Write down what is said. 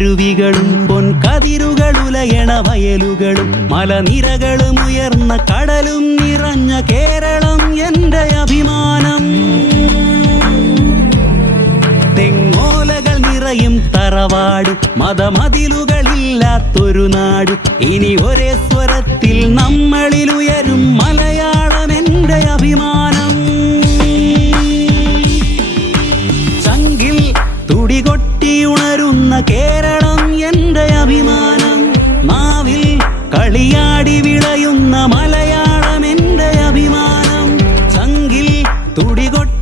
അരുവികളും പൊൻകതിരുകളുലയണ വയലുകളും മലനിരകളും ഉയർന്ന കടലും നിറഞ്ഞ കേരളം എൻ്റെ അഭിമാനം. തെങ്ങോലകൾ നിറയും തറവാട്, മതമതിലുകളില്ലാത്തൊരു നാട്. ഇനി ഒരേ സ്വരത്തിൽ നമ്മളിൽ ഉയരും മലയാളം എൻ്റെ അഭിമാനം. ചങ്കിൽ തുടികൊട്ടിയുണരുന്ന കേരളം എൻ്റെ അഭിമാനം. നാവിൽ കളിയാടി വിളയുന്ന മലയാളം എൻ്റെ അഭിമാനം. ചങ്കിൽ തുടികൊട്ടി